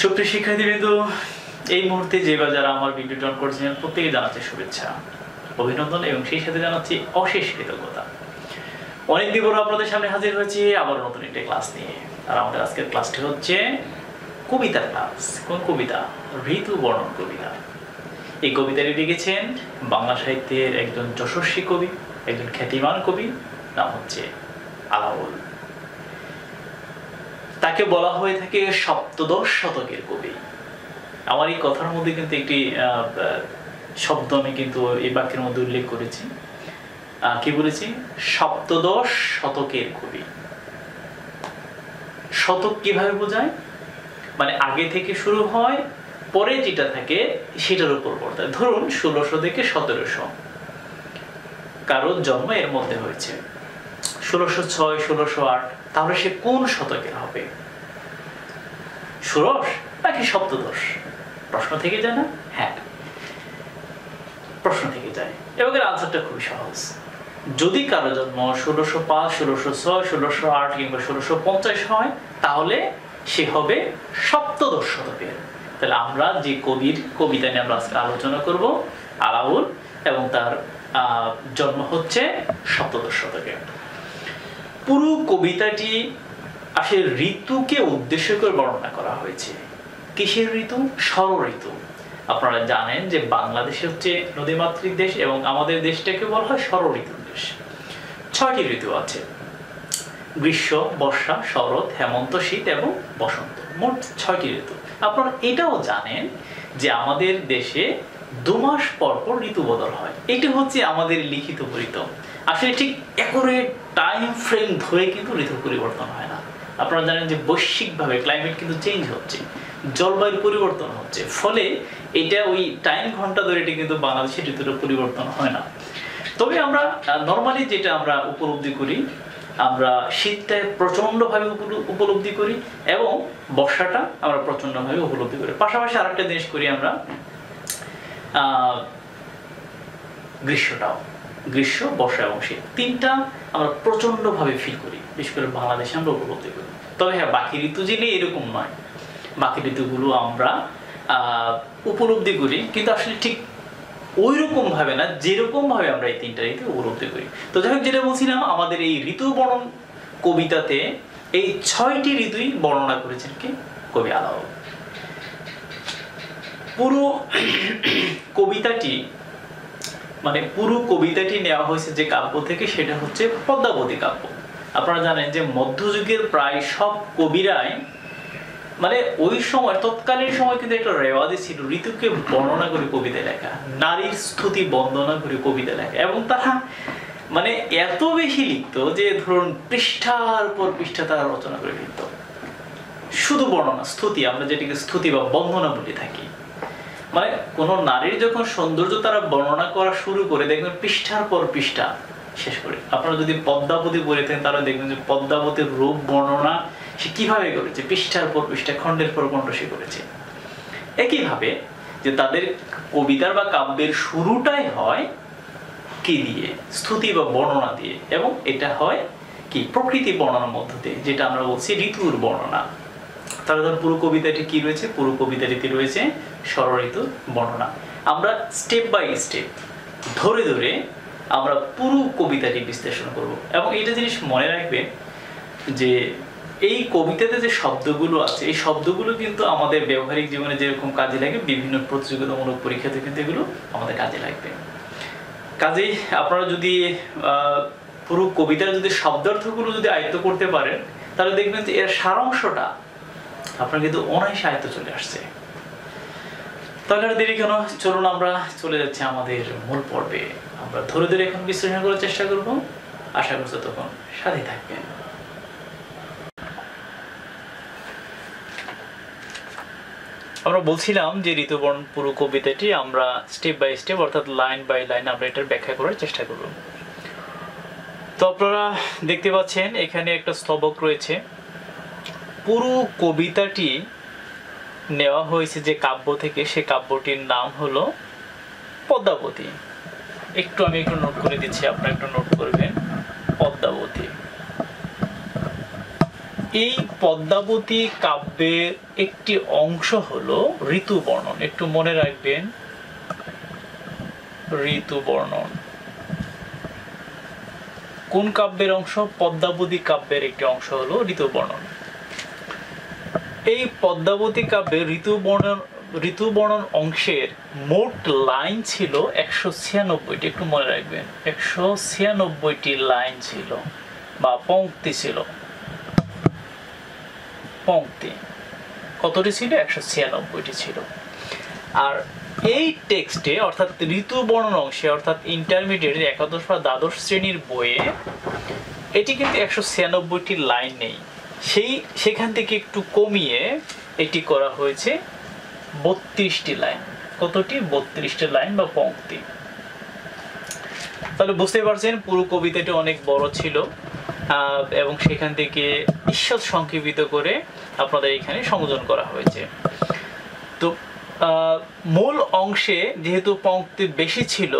সুপ্রিয় শিক্ষার্থীবৃন্দ, এই মুহূর্তে যে বা যারা আমার ভিডিওটি অন করেছেন প্রত্যেকে জানাচ্ছি শুভেচ্ছা, অভিনন্দন এবং সেই সাথে জানাচ্ছি অশেষ কৃতজ্ঞতা। অনেকদিন পর আপনাদের সামনে হাজির হয়েছি আবার নতুন একটা ক্লাস নিয়ে। আর আমাদের আজকের ক্লাসটি হচ্ছে কবিতার ক্লাস। কোন কবিতা? ঋতু বর্ণন কবিতা। এই কবিতাটি লিখেছেন বাংলা সাহিত্যের একজন যশস্বী কবি, একজন খ্যাতিমান কবি, নাম হচ্ছে আলাওল। তাকে বলা হয়ে থাকে সপ্তদশ শতকের কবি। আমার এই কথার মধ্যে কিন্তু একটি শব্দ আমি কিন্তু এই বাক্যের মধ্যে উল্লেখ করেছি। কি বলেছি? সপ্তদশ শতকের কবি। শতক কিভাবে বোঝায়? মানে আগে থেকে শুরু হয়, পরে যেটা থাকে সেটার উপর পড়তায়। ধরুন 1600 থেকে 1700 কারোর জন্ম এর মধ্যে হয়েছে, 1606 1608, তাহলে সে কোন শতকের হবে? ষোড়শ নাকি সপ্তদশ? প্রশ্ন থেকে যায় না? হ্যাঁ, প্রশ্ন থেকে যায়। এবং এর আনসারটা খুবই সহজ। যদি কারো জন্ম 1605 1606 1608 কিংবা 1650 হয়, তাহলে সে হবে সপ্তদশ শতকের। তাহলে আমরা যে কবির কবিতা নিয়ে আমরা আজকে আলোচনা করব, আলাওল, এবং তার জন্ম হচ্ছে সপ্তদশ শতকে। পুরো কবিতাটি আসলে ঋতুকে উদ্দেশ্য করে বর্ণনা করা হয়েছে। কিসের ঋতু? ষড় ঋতু। আপনারা জানেন যে বাংলাদেশ হচ্ছে নদীমাতৃক দেশ এবং আমাদের দেশটাকে বলা হয় ষড় ঋতুর দেশ। 6টি ঋতু আছে: গ্রীষ্ম, বর্ষা, শরৎ, হেমন্ত, শীত এবং বসন্ত। মোট 6টি ঋতু। আপনারা এটাও জানেন যে আমাদের দেশে 2 মাস পর পর ঋতু বদল হয়। এটি হচ্ছে আমাদের লিখিত পরিতম। আসলে ঠিক অ্যাকুরেট টাইম ফ্রেম ধরে কিন্তু ঋতু পরিবর্তন হয় না। আপনারা জানেন যে বৈশ্বিকভাবে ক্লাইমেট কিন্তু চেঞ্জ হচ্ছে, জলবায়ুর পরিবর্তন হচ্ছে, ফলে এটা ওই টাইম ঘন্টা ধরে এটি কিন্তু বাংলাদেশের ঋতুটা পরিবর্তন হয় না। তবে আমরা নর্মালি যেটা আমরা উপলব্ধি করি, আমরা শীতটা প্রচন্ডভাবে উপলব্ধি করি এবং বর্ষাটা আমরা প্রচন্ডভাবে উপলব্ধি করি। পাশাপাশি আরেকটা জিনিস করি আমরা, গ্রীষ্মটাও। গ্রীষ্ম, বর্ষা এবং শীত তিনটা আমরা প্রচন্ডভাবে ফিল করি, বিশেষ করে বাংলাদেশে আমরা উপলব্ধি করি। তবে হ্যাঁ, বাকি ঋতু জেনে এরকম নয়। বাকি ঋতুগুলো আমরা উপলব্ধি করি, কিন্তু আসলে ঠিক ওই রকম ভাবে না যেরকম ভাবে আমরা এই 3টা ঋতু উপলব্ধি করি। তো যাই হোক, যেটা বলছিলাম, আমাদের এই ঋতু বর্ণন কবিতাতে এই 6টি ঋতুই বর্ণনা করেছেন কি? কবি আলাওল। পুরো কবিতাটি নেওয়া হয়েছে যে কাব্য থেকে, সেটা হচ্ছে পদ্মাবতী কাব্য। আপনারা জানেন যে মধ্যযুগের প্রায় সব কবিরাই, মানে ওই সময় তৎকালীন সময় কিন্তু একটা রেওয়াজে ছিল ঋতুকে বর্ণনা করে কবিতা লেখা, নারীর স্তুতি বন্দনা করে কবিতা লেখা। এবং তারা মানে এত বেশি লিখতো যে ধরুন পৃষ্ঠার পর পৃষ্ঠা তারা রচনা করে লিখত। শুধু বর্ণনা, স্তুতি, আমরা যেটাকে স্তুতি বা বন্দনা বলে থাকি। মানে কোন নারীর যখন সৌন্দর্য তারা বর্ণনা করা শুরু করে, দেখবেন পৃষ্ঠার পর পৃষ্ঠা শেষ করে। আপনারা যদি পদ্মাবতী বলে থাকেন, তারা দেখবেন যে পদ্মাবতীর রূপ বর্ণনা সে কিভাবে করেছে, পৃষ্ঠার পর পৃষ্ঠা, খণ্ডের পর খণ্ড সে করেছে। একইভাবে যে তাদের কবিতার বা কাব্যের শুরুটাই হয় কি দিয়ে? স্তুতি বা বর্ণনা দিয়ে। এবং এটা হয় কি? প্রকৃতি বর্ণনার মধ্য দিয়ে, যেটা আমরা বলছি ঋতুর বর্ণনা। তাহলে পুরো কবিতাটি কি রয়েছে? পুরো কবিতাটিতে রয়েছে ষড় ঋতুর বর্ণনা। আমরা স্টেপ বাই স্টেপ ধরে ধরে আমরা পুরো কবিতাটি বিশ্লেষণ করব। এবং এইটা জিনিস মনে রাখবে যে এই কবিতাতে যে শব্দগুলো আছে, এই শব্দগুলো কিন্তু আমাদের ব্যবহারিক জীবনে যেরকম কাজে লাগে, বিভিন্ন প্রতিযোগিতামূলক পরীক্ষাতে কিন্তু এগুলো আমাদের কাজে লাগবে। কাজেই আপনারা যদি পুরো কবিতার যদি শব্দার্থগুলো যদি আয়ত্ত করতে পারেন, তাহলে দেখবেন যে এর সারাংশটা আপনার কিন্তু অনায়াসে আয়ত্ত চলে আসছে। তাহলে আর দেরি কেন, চলুন আমরা চলে যাচ্ছি আমাদের মূল পর্বে। আমরা ধরে ধরে এখন বিশ্লেষণ করার চেষ্টা করব। আশা করছি তখন সাথে থাকবেন। আমরা বলছিলাম যে ঋতুবর্ণ পুরো কবিতাটি আমরা স্টেপ বাই স্টেপ, অর্থাৎ লাইন বাই লাইন আমরা এটার ব্যাখ্যা করার চেষ্টা করব। তো আপনারা দেখতে পাচ্ছেন এখানে একটা স্তবক রয়েছে। পুরো কবিতাটি নেওয়া হয়েছে যে কাব্য থেকে, সে কাব্যটির নাম হলো পদ্মাবতী। আমি একটু নোট করে দিচ্ছি, আপনারা একটু নোট করবেন। পদ্মাবতী। এই পদ্মাবতী কাব্যের একটি অংশ হলো ঋতু বর্ণন। একটু মনে রাখবেন, ঋতু বর্ণন কোন কাব্যের অংশ? পদ্মাবতী কাব্যের একটি অংশ হলো ঋতু বর্ণন। এই পদ্মাবতী কাব্যের ঋতু বর্ণন অংশের মোট লাইন ছিল 196টি। একটু মনে রাখবেন, 196টি লাইন ছিল বা পংক্তি ছিল। পংক্তি কতটি ছিল? 196টি ছিল। আর এই টেক্সটে অর্থাৎ ঋতু বর্ণন অংশে অর্থাৎ ইন্টারমিডিয়েট একাদশ বা দ্বাদশ শ্রেণীর বইয়ে এটি কিন্তু 196টি লাইন নেই, সেখান থেকে একটু কমিয়ে এটি করা হয়েছে 32টি লাইন। কতটি? 32টি লাইন বা পংক্তি। তাহলে বুঝতে পারছেন পুরো কবিতাটি অনেক বড় ছিল এবং সেখান থেকে ঈষৎ সংক্ষেপিত করে আপনাদের এখানে সংযোজন করা হয়েছে। তো মূল অংশে যেহেতু পংক্তি বেশি ছিল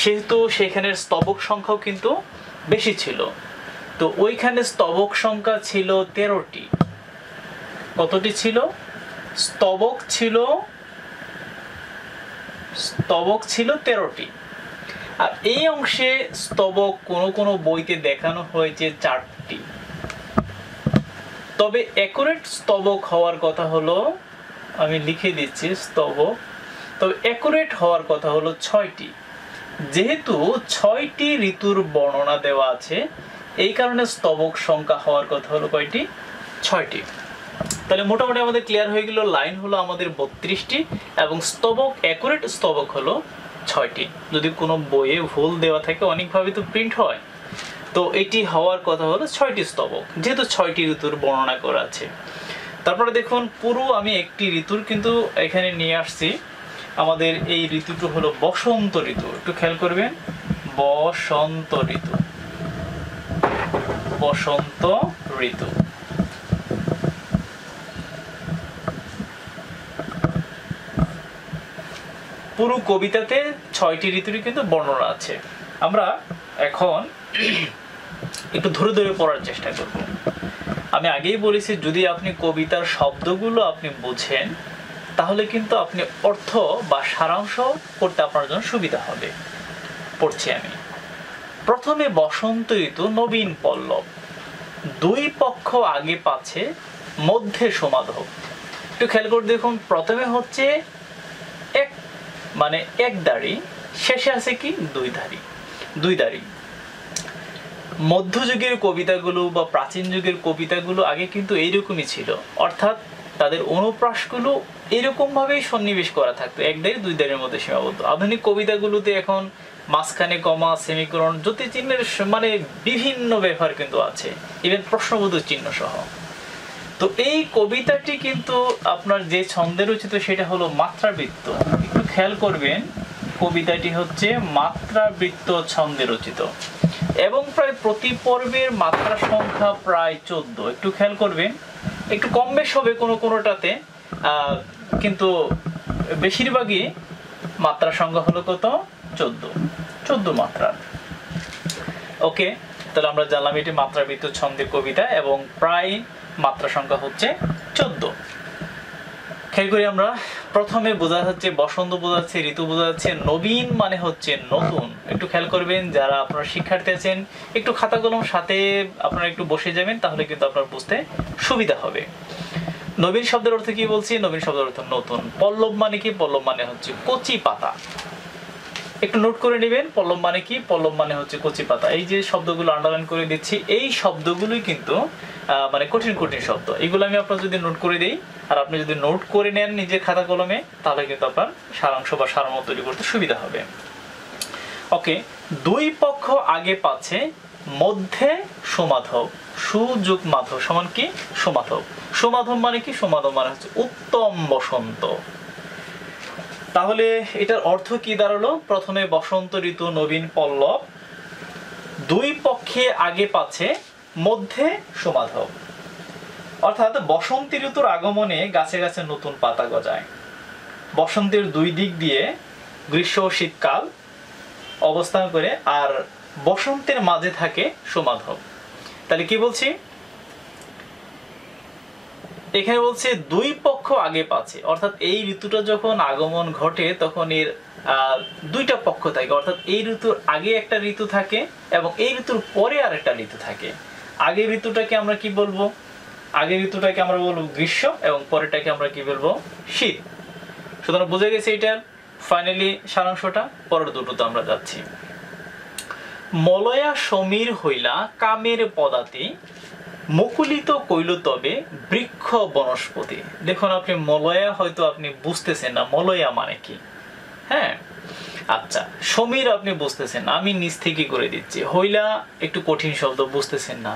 সেহেতু সেখানের স্তবক সংখ্যাও কিন্তু বেশি ছিল। তো ওইখানে স্তবক সংখ্যা ছিল 13টি। কতটি ছিল? স্তবক ছিল 13টি। আর এই অংশে স্তবক কোনো বইতে দেখানো হয়েছে 4টি। তবে অ্যাকুরেট স্তবক হওয়ার কথা হলো, আমি লিখে দিচ্ছি স্তবক, তবে অ্যাকুরেট হওয়ার কথা হলো 6টি। যেহেতু 6টি ঋতুর বর্ণনা দেওয়া আছে এই কারণে স্তবক সংখ্যা হওয়ার কথা হলো কয়টি? 6টি। তাহলে মোটামুটি আমাদের ক্লিয়ার হয়ে গেল, লাইন হলো আমাদের 32টি এবং স্তবক, অ্যাকুরেট স্তবক হলো 6টি। যদি কোনো বইয়ে ভুল দেওয়া থাকে, অনেকভাবে তো প্রিন্ট হয়, তো এটি হওয়ার কথা হলো 6টি স্তবক, যেহেতু 6টি ঋতুর বর্ণনা করা আছে। তারপরে দেখুন পুরো আমি একটি ঋতুর কিন্তু এখানে নিয়ে আসছি। আমাদের এই ঋতুটি হলো বসন্ত ঋতু। একটু খেয়াল করবেন, বসন্ত ঋতু। বসন্ত ঋতু পুরো কবিতাতে 6টি ঋতুরই কিন্তু বর্ণনা আছে। আমরা এখন একটু ধরে ধরে পড়ার চেষ্টা করব। আমি আগেই বলেছি যদি আপনি কবিতার শব্দগুলো আপনি বুঝেন তাহলে কিন্তু আপনি অর্থ বা সারাংশ করতে আপনার জন্য সুবিধা হবে। পড়ছি আমি। প্রথমে বসন্ত ঋতু নবীন পল্লব, দুই পক্ষ আগে পাছে মধ্যে সমাধব। একটু খেয়াল করে দেখুন, প্রথমে হচ্ছে এক দাড়ি, শেষে আছে কি? দুই দাড়ি। মধ্যযুগের কবিতাগুলো বা প্রাচীন যুগের কবিতাগুলো আগে কিন্তু এইরকমই ছিল, অর্থাৎ তাদের অনুপ্রাসগুলো এরকম ভাবেই সন্নিবেশ করা থাকতো, এক দাড়ি দুই দাড়ির মধ্যে সীমাবদ্ধ। আধুনিক কবিতাগুলোতে এখন মাঝখানে কমা, সেমিকোলন, জ্যোতি চিহ্নের বিভিন্ন ব্যবহার কিন্তু আছে, ইভেন প্রশ্নবোধক চিহ্ন সহ। তো এই কবিতাটি কিন্তু আপনার যে ছন্দে রচিত সেটা হলো মাত্রাবৃত্ত। একটু খেয়াল করবেন, কবিতাটি হচ্ছে মাত্রাবৃত্ত ছন্দে রচিত এবং প্রায় প্রতি পর্বের মাত্রা সংখ্যা প্রায় 14। একটু খেয়াল করবেন, একটু কম বেশ হবে কোনোটাতে, কিন্তু বেশিরভাগই মাত্রা সংখ্যা হলো কত? 14 মাত্রার। ওকে, তাহলে আমরা জানলাম এটি মাত্রাবৃত্ত ছন্দের কবিতা এবং প্রায় মাত্রা সংখ্যা হচ্ছে 14। খেয়াল করি আমরা, প্রথমে বোঝা যাচ্ছে বসন্ত, বোঝা যাচ্ছে ঋতু, বোঝা যাচ্ছে নবীন মানে হচ্ছে নতুন। একটু খেয়াল করবেন, যারা আপনারা শিক্ষার্থী আছেন একটু খাতা কলম সাথে আপনারা একটু বসে যাবেন, তাহলে কিন্তু আপনার বুঝতে সুবিধা হবে। নবীন শব্দের অর্থ কি বলছি? নবীন শব্দের অর্থ নতুন। পল্লব মানে কি? পল্লব মানে হচ্ছে কচি পাতা। একটু নোট করে নেবেন, পল্লব মানে কি? পল্লব মানে হচ্ছে কচি পাতা। এই যে শব্দগুলো আন্ডারলাইন করে দিচ্ছি, এই শব্দগুলোই কিন্তু কঠিন শব্দ। এগুলো আমি আপনার যদি নোট করে দিই আর আপনি যদি নোট করে নেন নিজের খাতা কলমে, তাহলে কিন্তু আপনার সারাংশ বা সারমর্ম তৈরি করতে সুবিধা হবে। ওকে, দুই পক্ষ আগে পাচ্ছে মধ্যে সমাধব। সুযোগ মাধব সমান কি? সমাধব। সমাধব মানে কি? সমাধব মানে হচ্ছে উত্তম বসন্ত। তাহলে এটার অর্থ কি দাঁড়ালো? প্রথমে বসন্ত ঋতু নবীন পল্লব, দুই পক্ষে আগে পাচ্ছে মধ্যে সমাধব। অর্থাৎ বসন্ত ঋতুর আগমনে গাছে গাছে নতুন পাতা গজায়। বসন্তের দুই দিক দিয়ে গ্রীষ্ম ও শীতকাল অবস্থান করে, আর বসন্তের মাঝে থাকে সমাধব। তাহলে কি বলছি? এখানে বলছে দুই পক্ষ আগে পাচ্ছে, অর্থাৎ এই ঋতুটা যখন আগমন ঘটে তখন এর দুইটা পক্ষ থাকে, অর্থাৎ এই ঋতুর আগে একটা ঋতু থাকে এবং এই ঋতুর পরে আরেকটা ঋতু থাকে। আগের ঋতুটাকে আমরা কি বলবো? আগের ঋতুটাকে আমরা বলবো গ্রীষ্ম এবং পরেরটাকে আমরা কি বলবো? শীত। সুতরাং বুঝে গেছে এটা ফাইনালি সারাংশটা। পরের দুটোতে আমরা যাচ্ছি। মলয়া সমীর হইলা কামের পদাতি, মুকুলিত কইল তবে বৃক্ষ বনস্পতি। দেখুন আপনি মলয়া হয়তো আপনি বুঝতেছেন না মলয়া মানে কি। হ্যাঁ, আচ্ছা, সমীর আপনি বুঝতেছেন না, আমি নিচ থেকে করে দিচ্ছি। হইলা একটু কঠিন শব্দ, বুঝতেছেন না।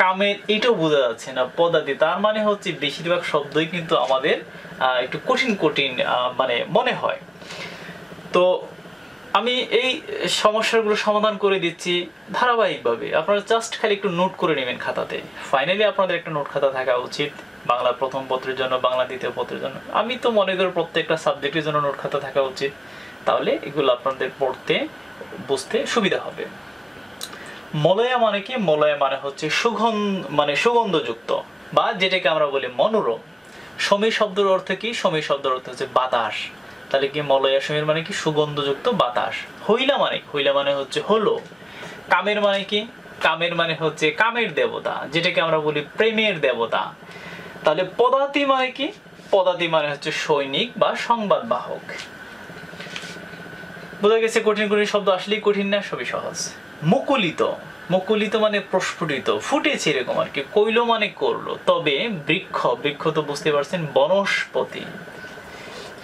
কামের এটাও বোঝা যাচ্ছে না। পদাতি তার মানে হচ্ছে বেশিরভাগ শব্দই কিন্তু আমাদের একটু কঠিন কঠিন মানে মনে হয়। তো আমি এই সমস্যাগুলো সমাধান করে দিচ্ছি ধারাবাহিকভাবে, আপনারা জাস্ট খালি একটু নোট করে নেবেন খাতাতে। ফাইনালি আপনাদের একটা নোট খাতা থাকা উচিত, বাংলা প্রথম পত্রের জন্য, বাংলা দ্বিতীয় পত্রের জন্য। আমি তো মনে করি প্রত্যেকটা সাবজেক্টের জন্য নোট খাতা থাকা উচিত, তাহলে এগুলো আপনাদের পড়তে বুঝতে সুবিধা হবে। মলয়া মানে কি? মলয়া মানে হচ্ছে সুগন্ধযুক্ত, বা যেটাকে আমরা বলি মনোরম। সমীর শব্দের অর্থ কি? সমীর শব্দের অর্থ হচ্ছে বাতাস। তাহলে কি মলয়া সমীর মানে কি? সুগন্ধযুক্ত বাতাস। হইলা মানে কি? হইলা মানে হচ্ছে হলো। কামের মানে কি? কামের মানে হচ্ছে কামের দেবতা, যেটাকে আমরা বলি প্রেমের দেবতা। তাহলে পদাতি মানে কি? পদাতি মানে হচ্ছে সৈনিক বা সংবাদ বাহক। বোঝা গেছে? কঠিন কঠিন শব্দ আসলেই কঠিন না, সবই সহজ। মুকুলিত, মুকুলিত মানে প্রস্ফুটিত, ফুটেছে এরকম আর কি। কইল মানে করলো। তবে বৃক্ষ, বৃক্ষ তো বুঝতে পারছেন বনস্পতি।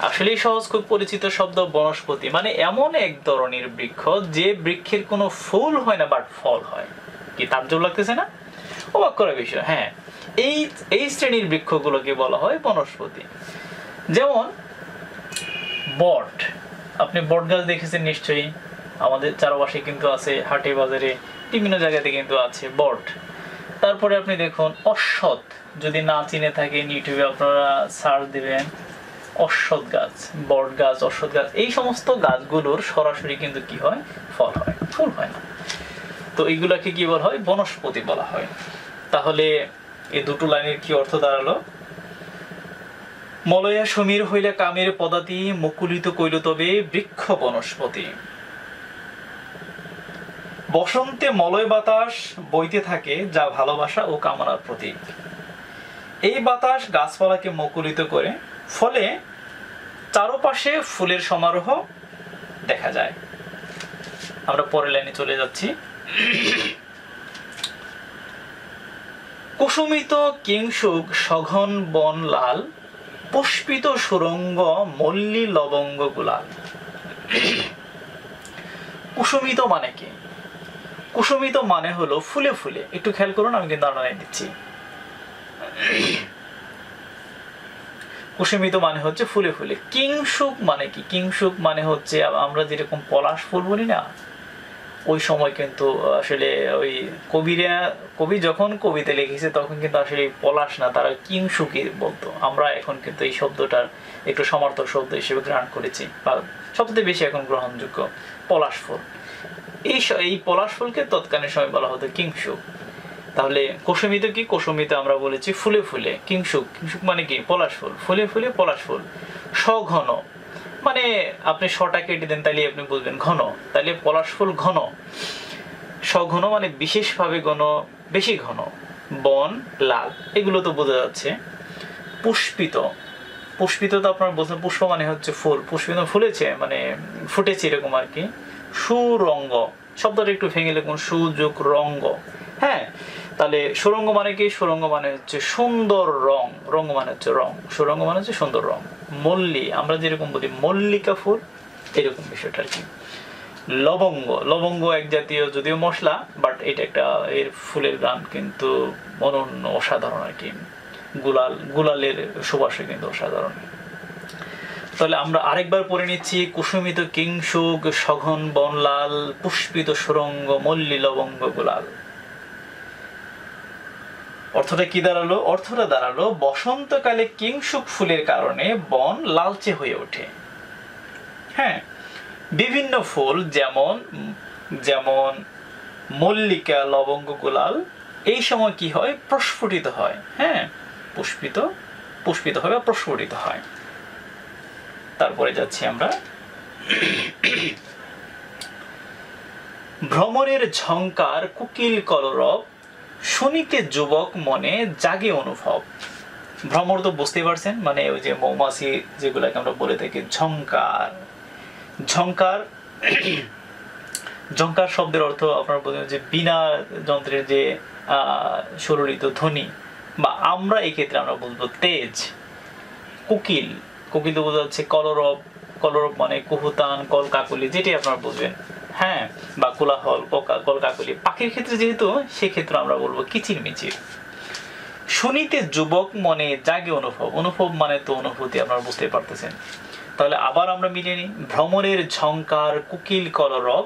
আসলেই সহজ, খুব পরিচিত শব্দ। বনস্পতি মানে এমন এক ধরনের বৃক্ষ যে বৃক্ষের কোনো ফুল হয় না বাট ফল হয়। কি তাজ্জব লাগতেছে না? অবাক করার বিষয়। হ্যাঁ, এই শ্রেণীর বৃক্ষগুলোকে বলা হয় বনস্পতি। যেমন বট, আপনি বট গাছ দেখেছেন নিশ্চয়ই, আমাদের চারপাশে কিন্তু আছে, হাটে বাজারে বিভিন্ন জায়গাতে কিন্তু আছে বট। তারপরে আপনি দেখুন অশ্বত্থ, যদি না চিনে থাকেন ইউটিউবে আপনারা সার্চ দিবেন অশ্বত্থ গাছ, বট গাছ, অশ্বত্থ গাছ। এই সমস্ত গাছগুলোর সরাসরি কিন্তু কি হয়? ফল হয়, ফুল হয় না। তো এইগুলাকে কি বলা হয়? বনস্পতি বলা হয়। তাহলে এই দুটো লাইনের কি অর্থ দাঁড়ালো? মলয়া সমীর হইলে কামের পদাতি, মুকুলিত কইল তবে বৃক্ষ বনস্পতি। বসন্তে মলয় বাতাস বইতে থাকে, যা ভালোবাসা ও কামনার প্রতীক। এই বাতাস গাছপালাকে মুকুলিত করে, ফলে চারপাশে ফুলের সমারোহ দেখা যায়। আমরা পরের লাইনে চলে যাচ্ছি। কুসুমিত কিংসুক সঘন বন লাল, পুষ্পিত সুরঙ্গ মল্লী লবঙ্গ গুলাল। কুসুমিত মানে কি? কুসুমিত মানে হলো ফুলে ফুলে। একটু খেয়াল করুন, আমি কিন্তু আড়াই দিচ্ছি। কুসুমিত মানে হচ্ছে ফুলে ফুলে। কিংসুক মানে কি? কিংসুক মানে হচ্ছে আমরা যেরকম পলাশ ফুল বলি না, ওই সময় কিন্তু আসলে ওই কবি যখন কবিতা লিখেছে তখন কিন্তু আসলে পলাশ না, তারা কিংসুকি বলতো। আমরা এখন কিন্তু এই শব্দটার একটু সমার্থক শব্দ হিসেবে গ্রহণ করেছি, বা সবচেয়ে বেশি এখন গ্রহণযোগ্য পলাশ ফুল। এই পলাশ ফুলকে তৎকালীন সময় বলা হতো কিংসুক। তাহলে কুসুমিত কি? কুসুমিত আমরা বলেছি ফুলে ফুলে। কিংসুক, কিংসুক মানে কি? পলাশ ফুল। ফুলে ফুলে পলাশ ফুল। সঘন মানে আপনি শটা কেটে দেন তাহলে আপনি বুঝবেন ঘন, তাহলে পলাশ ফুল ঘন। সঘন মানে বিশেষভাবে ঘন, বেশি ঘন। বন লাল, এগুলো তো বোঝা যাচ্ছে। পুষ্পিত, পুষ্পিত তো আপনার বলছেন, পুষ্প মানে হচ্ছে ফুল, পুষ্পিত ফুলেছে মানে ফুটেছে এরকম আর কি। সুরঙ্গ শব্দটা একটু ভেঙে লিখুন, সুযোগ রঙ্গ। হ্যাঁ, তাহলে সুরঙ্গ মানে কি? সুরঙ্গ মানে হচ্ছে সুন্দর রং, রঙ্গ মানে হচ্ছে রং, সুরঙ্গ মানে হচ্ছে সুন্দর রং। মল্লী, আমরা যেরকম বলি মল্লিকা ফুল, এরকম বিষয়টা আর কি। লবঙ্গ, লবঙ্গ এক জাতীয় যদিও মশলা, বাট এটা একটা এর ফুলের গান কিন্তু অনন্য, অসাধারণ আর কি। গুলালের সুবাসে কিন্তু অসাধারণ। তাহলে আমরা আরেকবার পড়ে নিচ্ছি। কুসুমিত কিংসুক সঘন বনলাল, পুষ্পিত সুরঙ্গ মল্লী লবঙ্গ গুলাল। অর্থটা কি দাঁড়ালো? অর্থটা দাঁড়ালো বসন্তকালে কিংসুক ফুলের কারণে বন লালচে হয়ে ওঠে। হ্যাঁ, বিভিন্ন ফুল যেমন মল্লিকা, লবঙ্গ, গুলাল এই সময় কি হয়? প্রস্ফুটিত হয়। হ্যাঁ, পুষ্পিত হয় বা প্রস্ফুটিত হয়। তারপরে যাচ্ছি আমরা, ভ্রমরের ঝংকার কোকিল কলরব, শুনিতে যুবক মনে জাগে অনুভব। ভ্রমর তো বুঝতেই পারছেন, মানে ওই যে মৌমাছি যেগুলাকে আমরা বলে থাকি ঝংকার। ঝংকার শব্দের অর্থ আপনারা বলছেন যে বিনা যন্ত্রের যে সুললিত ধ্বনি, বা আমরা এই ক্ষেত্রে আমরা বলবো তেজ। কোকিল তো বোঝা যাচ্ছে কলরব মানে কুহুতান, কলকাকলি, যেটাই আপনারা বুঝবেন, হ্যাঁ, বা কোলাহল, কলকাকলি। পাখির ক্ষেত্রে যেহেতু, সেক্ষেত্রে আমরা বলবো কিচিরমিচির। শুনিতে যুবক মনে জাগে অনুভব মানে তো অনুভূতি, আপনারা বুঝতে পারতেছেন। তাহলে আবার আমরা মিলিয়ে নিই, ভ্রমরের ঝংকার কোকিল কলরব,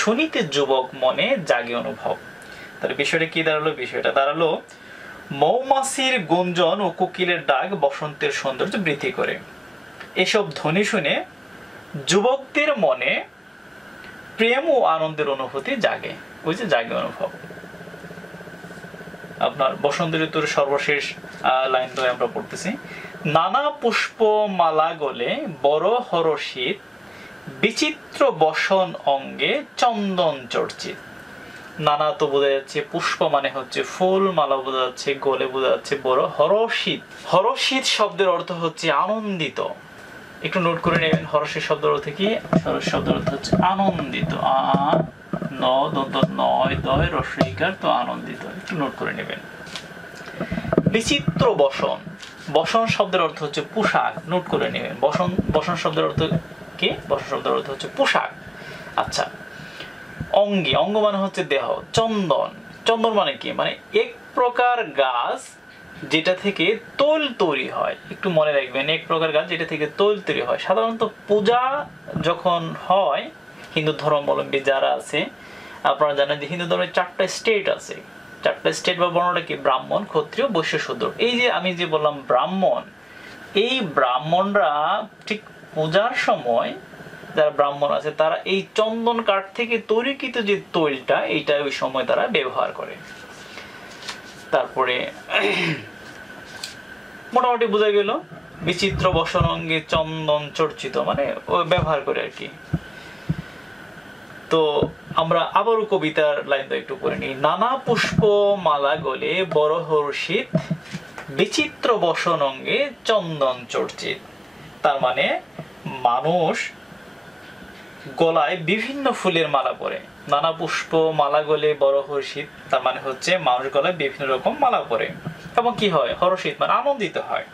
শুনিতে যুবক মনে জাগে অনুভব। তাহলে বিষয়টা কি দাঁড়ালো? বিষয়টা দাঁড়ালো মৌমাছির গুঞ্জন ও কোকিলের ডাক বসন্তের সৌন্দর্য বৃদ্ধি করে। এসব ধ্বনি শুনে যুবকদের মনে প্রেম ও আনন্দের অনুভূতি জাগে। ওই যে জাগে অনুভব। আপনার বসন্ত ঋতুর সর্বশেষ লাইন ধরে আমরা পড়তেছি, নানা পুষ্প মালা গলে বড় হরষিত, বিচিত্র বসন অঙ্গে চন্দন চর্চিত। নানা তো বোঝা যাচ্ছে পুষ্প মানে হচ্ছে ফুল, মালা বোঝা যাচ্ছে গলে, বোঝা যাচ্ছে বড়। হরষিত শব্দের অর্থ হচ্ছে আনন্দিত। একটু নোট করে নেবেন, হরষিত শব্দের অর্থ কি? হরষ শব্দের অর্থ হচ্ছে আনন্দিত। তো আনন্দিত, একটু নোট করে নেবেন। বিচিত্র বসন শব্দের অর্থ হচ্ছে পোশাক, নোট করে নেবেন। বসন শব্দের অর্থ কি? বসন শব্দের অর্থ হচ্ছে পোশাক। আচ্ছা, অঙ্গ মানে হচ্ছে দেহ। চন্দন মানে কি? মানে এক প্রকার গাছ যেটা থেকে তৈল তৈরি হয়। একটু মনে রাখবেন, এক প্রকার গাছ যেটা থেকে তৈল তৈরি হয়। সাধারণত পূজা যখন হয়, হিন্দু ধর্মাবলম্বী যারা আছে, আপনারা জানেন যে হিন্দু ধর্মের 4টা স্টেট আছে। 4টা স্টেট বা বর্ণটা কি? ব্রাহ্মণ, ক্ষত্রিয়, বৈশ্য, শূদ্র। এই যে আমি যে বললাম ব্রাহ্মণ, এই ব্রাহ্মণরা ঠিক পূজার সময়, যারা ব্রাহ্মণ আছে তারা এই চন্দন কাঠ থেকে তৈরিকৃত যে তৈলটা, এইটা ওই সময় তারা ব্যবহার করে। তারপরে মোটামুটি বোঝা গেল বিচিত্র বসন অঙ্গে চন্দন চর্চিত, মানে ব্যবহার করে আর কি। তো আমরা আবারও কবিতার লাইনটা একটু পড়ে নিই। নানা পুষ্প মালা গলে বড় হর্ষিত, বিচিত্র বসন অঙ্গে চন্দন চর্চিত। তার মানে মানুষ গলায় বিভিন্ন ফুলের মালা পরে। নানা পুষ্প মালা গলে বড় হর্ষিত, তার মানে হচ্ছে মানুষ গলায় বিভিন্ন রকম মালা পরে এবং কি হয়? হর্ষিত মানে আনন্দিত হয়।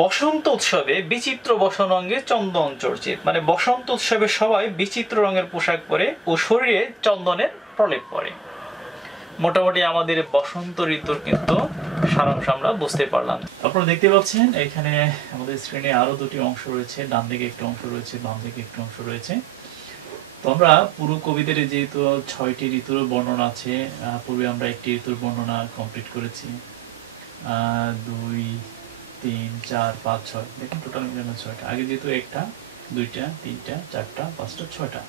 বসন্ত উৎসবে বিচিত্র বসন অঙ্গে চন্দন চর্চিত, মানে বসন্ত উৎসবে সবাই বিচিত্র রঙের পোশাক পরে ও শরীরে চন্দনের প্রলেপ পরে। মোটামুটি আমাদের বসন্ত ঋতুর কিন্তু সারাংশ আমরা বুঝতে পারলাম। আপনারা দেখতে পাচ্ছেন এখানে আমাদের স্ক্রিনে আরো দুটি অংশ রয়েছে, ডান দিকে একটি অংশ রয়েছে, বাম দিকে একটি অংশ রয়েছে। তো আমরা পুরো কবিতার যেহেতু 6টি ঋতুর বর্ণনা আছে, পূর্বে আমরা একটি ঋতুর বর্ণনা কমপ্লিট করেছি। 2, 3, 4, 5, 6, দেখুন টোটাল মিলানো 6টা। আগে যেহেতু 1টা, 2টা, 3টা, 4টা, 5টা, 6টা।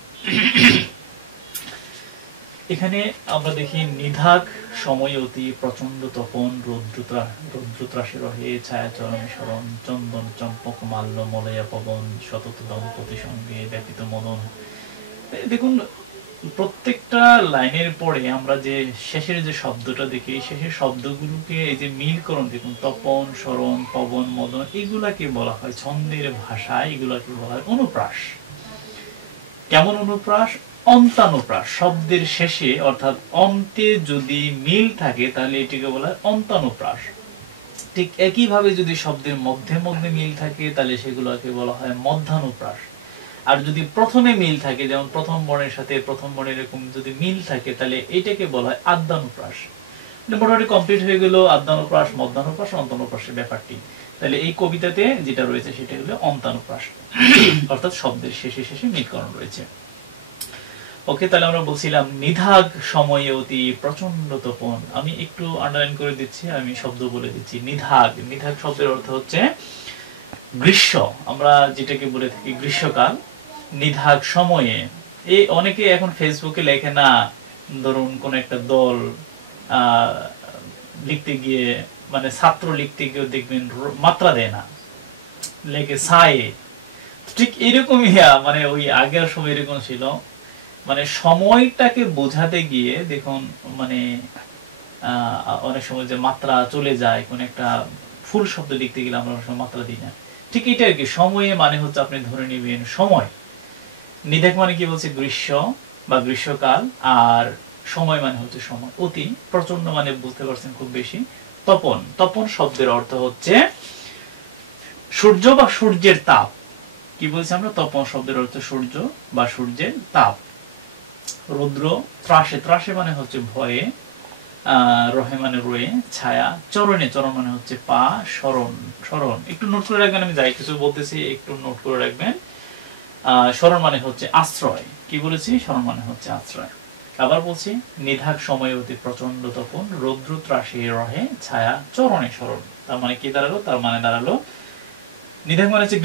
এখানে আমরা দেখি নিধাক সময় অতি প্রচন্ড তপন, রৌদ্রত্রাসে রহে ছায়া চরণ স্মরণ, চন্দন চম্পক মাল্য মলয়া পবন, সতত দম্পতি সঙ্গে ব্যাপিত মদন। দেখুন প্রত্যেকটা লাইনের পরে আমরা যে শেষের যে শব্দটা দেখি, শেষের শব্দগুলোকে এই যে মিলকরণ দেখুন, তপন, স্মরণ, পবন, মদন, এগুলাকে বলা হয় ছন্দের ভাষায়, এগুলাকে বলা হয় অনুপ্রাস। কেমন অনুপ্রাস? অন্তানুপ্রাস। শব্দের শেষে অর্থাৎ অন্তে যদি মিল থাকে তাহলে এটিকে বলা হয় অন্তানুপ্রাস। ঠিক একইভাবে যদি শব্দের মধ্যে মিল থাকে তাহলে সেগুলোকে বলা হয় মধ্যানুপ্রাস। আর যদি প্রথমে মিল থাকে, যেমন প্রথম বর্ণের সাথে প্রথম বর্ণের এরকম যদি মিল থাকে, তাহলে এটাকে বলা হয় আদ্যানুপ্রাস। মোটামুটি কমপ্লিট হয়ে গেল আদ্যানুপ্রাস, মধ্যানুপ্রাস, অন্তানুপ্রাসের ব্যাপারটি। তাহলে এই কবিতাতে যেটা রয়েছে সেটা হলো অন্তানুপ্রাস, অর্থাৎ শব্দের শেষে মিলকরণ রয়েছে। ওকে, তাহলে আমরা বলছিলাম নিধাগ সময়ে অতি প্রচন্ড তপন। আমি একটু আন্ডারলাইন করে দিচ্ছি, আমি শব্দ বলে দিচ্ছি। নিধাগ শব্দের অর্থ হচ্ছে গ্রীষ্ম, আমরা যেটাকে বলে থাকি গ্রীষ্মকাল। নিধাগ সময়ে, এই অনেকে এখন ফেসবুকে লেখে না, ধরুন কোন একটা দল লিখতে গিয়ে মানে ছাত্র লিখতে গিয়ে দেখবেন মাত্রা দেয় না, লেখে ছায়ে। ঠিক এরকমই মানে ওই আগের সময় এরকম ছিল, মানে সময়টাকে বোঝাতে গিয়ে দেখুন মানে অনেক সময় যে মাত্রা চলে যায়, কোন একটা ফুল শব্দ লিখতে গেলে আমরা মাত্রা দিই না। ঠিক এটা আর কি, সময়ে মানে হচ্ছে আপনি ধরে নিবেন সময়। নিধাক মানে কি বলছে, গ্রীষ্ম বা গ্রীষ্মকাল, আর সময় মানে হচ্ছে সময়। অতি, প্রচন্ড মানে বুঝতে পারছেন খুব বেশি। তপন, তপন শব্দের অর্থ হচ্ছে সূর্য বা সূর্যের তাপ। কি বলছি আমরা, তপন শব্দের অর্থ সূর্য বা সূর্যের তাপ। রৌদ্র, ত্রাসে, ত্রাসে মানে হচ্ছে ভয়ে, রহে মানে রয়ে, ছায়া, চরণে, চরণ মানে হচ্ছে পা, শরণ, শরণ একটু নোট করে রাখবেন, আমি যাই কিছু বলতেছি একটু নোট করে রাখবেন। শরণ মানে হচ্ছে আশ্রয়, কি বলেছি, শরণ মানে হচ্ছে আশ্রয়। আবার বলছি, নিধাক সময় অতি প্রচন্ড তপন, রৌদ্র ত্রাসে রহে, ছায়া চরণে শরণ। তার মানে কি দাঁড়ালো, তার মানে দাঁড়ালো নিধাক মানে হচ্ছে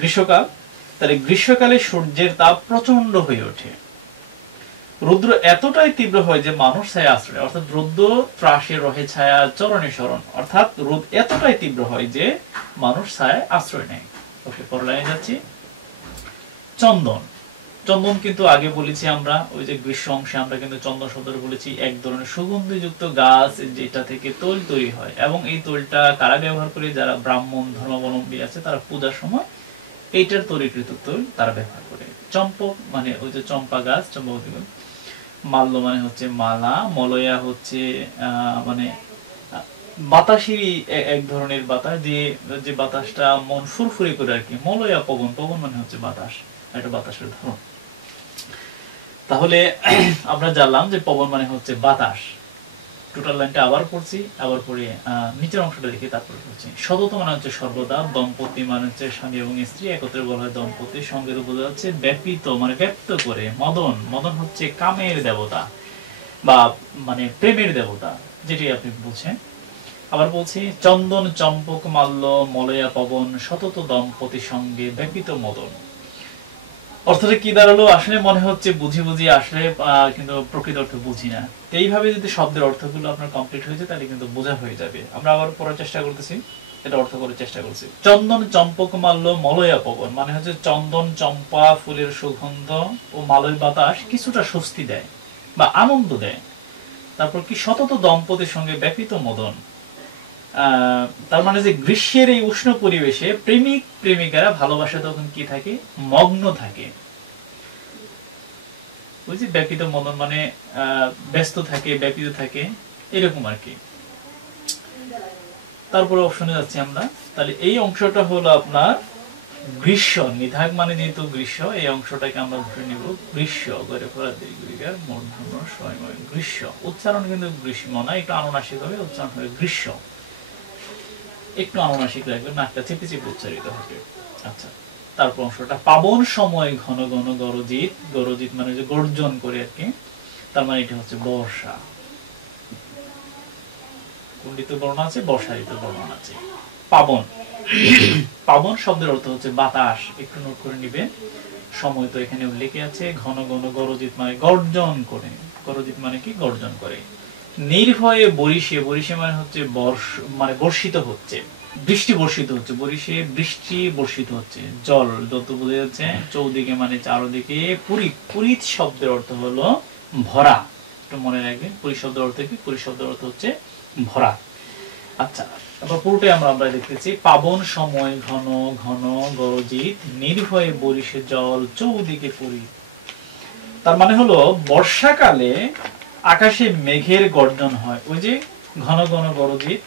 গ্রীষ্মকাল, তাহলে গ্রীষ্মকালে সূর্যের তাপ প্রচন্ড হয়ে ওঠে, রৌদ্র এতটাই তীব্র হয় যে মানুষ ছায়া আশ্রয়, অর্থাৎ রৌদ্র ত্রাসে রহে, ছায়া চরণে শরণ, অর্থাৎ রোদ এতটাই তীব্র হয় যে মানুষ ছায়া আশ্রয় নেয়। ওকে, পরের লাইনে যাচ্ছি। চন্দন, চন্দন কিন্তু আগে বলেছি আমরা, ওই যে গ্রীষ্ম অংশে আমরা কিন্তু চন্দন শব্দটা বলেছি, এক ধরনের সুগন্ধিযুক্ত গাছ যেটা থেকে তৈল তৈরি হয়, এবং এই তৈলটা কারা ব্যবহার করে, যারা ব্রাহ্মণ ধর্মাবলম্বী আছে তারা পূজার সময় এইটার তৈরিকৃত তৈল তারা ব্যবহার করে। চম্পক মানে ওই যে চম্পা গাছ, চম্পাবতী গাছ। মাল্য মানে হচ্ছে মালা, মলয়া হচ্ছে মানে বাতাসের এক ধরনের বাতাস, যে বাতাসটা মন ফুরফুরে করে আর কি। মলয়া পবন, পবন মানে হচ্ছে বাতাস, একটা বাতাসের ধরন। তাহলে আমরা জানলাম যে পবন মানে হচ্ছে বাতাস। টোটাল লাইনটা আবার পড়ছি, আবার পড়ে নিচের অংশটা দেখি তারপরে পড়ছি। সতত মানে হচ্ছে সর্বদা, দম্পতি মানে হচ্ছে স্বামী এবং স্ত্রী একত্রে বলা হয় দম্পতি, সঙ্গে বোঝা যাচ্ছে ব্যাপিত মানে ব্যক্ত করে। মদন, মদন হচ্ছে কামের দেবতা বা মানে প্রেমের দেবতা, যেটি আপনি বুঝছেন। আবার বলছি, চন্দন চম্পক মাল্য মলয়া পবন, সতত দম্পতি সঙ্গে ব্যাপিত মদন। অর্থটা কি দাঁড়ালো, আসলে মনে হচ্ছে বুঝি বুঝি, আসলে কিন্তু প্রকৃত অর্থ বুঝি না। এইভাবে যদি শব্দের অর্থগুলো আপনার কমপ্লিট হয়েছে তাহলে কিন্তু বোঝা হয়ে যাবে। আমরা আবার পড়ার চেষ্টা করতেছি, এটা অর্থ করার চেষ্টা করছি। চন্দন চম্পক মাল্য মলয়া পবন মানে হচ্ছে চন্দন চম্পা ফুলের সুগন্ধ ও মালয় বাতাস কিছুটা স্বস্তি দেয় বা আনন্দ দেয়। তারপর কি, সতত দম্পতির সঙ্গে ব্যাপিত মদন, তার মানে যে গ্রীষ্মের এই উষ্ণ পরিবেশে প্রেমিক প্রেমিকারা ভালোবাসা তখন কি থাকে, মগ্ন থাকে। বুঝছি, ব্যাপিত মদন মানে ব্যস্ত থাকে, ব্যাপিত থাকে, এরকম আর কি। তারপরে অপশনে যাচ্ছি আমরা। তাহলে এই অংশটা হলো আপনার গ্রীষ্ম, নিধাক মানে যেহেতু গ্রীষ্ম, এই অংশটাকে আমরা ধরে নিব গ্রীষ্ম, গড়ে পড়া দীর্ঘিকার মূর্ধন্য স্বয়ময় গ্রীষ্ম। উচ্চারণ কিন্তু গ্রীষ্ম না, একটু আনুনাসিক হবে, উচ্চারণ হবে গ্রীষ্ম, একটু আনুনাসিক রাখবে, নাকটা চেপে চেপে উচ্চারিত হবে। আচ্ছা, তারপর অংশটা পাবন সময় ঘন ঘন গরজিৎ, গরজিৎ মানে যে গর্জন করে আর কি, তার মানে এটা হচ্ছে বর্ষা। কোন ঋতু বর্ণনা আছে, বর্ষা ঋতু বর্ণনা আছে। পাবন, পাবন শব্দের অর্থ হচ্ছে বাতাস, একটু নোট করে নিবে। সময় তো এখানে উল্লেখে আছে। ঘন ঘন গরজিৎ মানে গর্জন করে, গরজিৎ মানে কি, গর্জন করে। নির্ভয়ে বরিশে, বরিশে মানে হচ্ছে মানে বর্ষিত হচ্ছে, বৃষ্টি বর্ষিত হচ্ছে, বরিশে বৃষ্টি বর্ষিত হচ্ছে, জল যত বোঝা যাচ্ছে। চৌদিকে মানে চারদিকে। পুরী, পুরীত শব্দের অর্থ হলো ভরা, একটু মনে রাখবেন। পুরী শব্দের অর্থ কি, পুরী শব্দের অর্থ হচ্ছে ভরা। আচ্ছা, তারপর পুরোটাই আমরা দেখতেছি। পাবন সময় ঘন ঘন গরজিৎ, নির্ভয়ে বরিশে জল চৌদিকে পুরী। তার মানে হলো বর্ষাকালে আকাশে মেঘের গর্জন হয়, ওই যে ঘন ঘন গরজিৎ,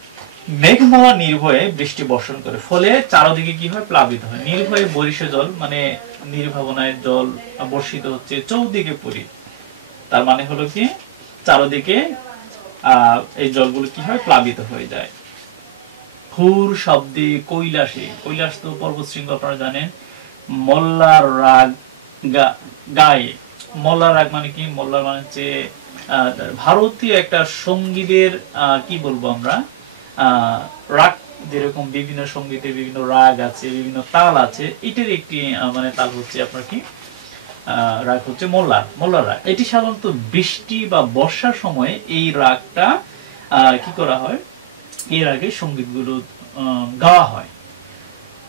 মেঘমালা নির্ভয়ে বৃষ্টি বর্ষণ করে, ফলে চারদিকে কি হয়, প্লাবিত হয়। নির্ভয়ে বরিশে জল মানে নির্ভাবনায় জল বর্ষিত হচ্ছে, চৌদিকে পুরী, তার মানে হলো কি চারদিকে এই জলগুলো কি হয়, প্লাবিত হয়ে যায়। হুর শব্দে কৈলাসে, কৈলাস তো পর্বত শৃঙ্গ আপনারা জানেন। মল্লার রাগ গায়ে, মল্লার রাগ মানে কি, মল্লার মানে হচ্ছে ভারতীয় একটা সঙ্গীতের কি বলবো আমরা, রাগ, যেরকম বিভিন্ন সঙ্গীতের বিভিন্ন রাগ আছে, বিভিন্ন তাল আছে, এটার একটি মানে তাল হচ্ছে আপনার কি, রাগ হচ্ছে মোল্লার, মোল্লার রাগ। এটি সাধারণত বৃষ্টি বা বর্ষার সময় এই রাগটা কি করা হয়, এর আগে সঙ্গীতগুলো গাওয়া হয়।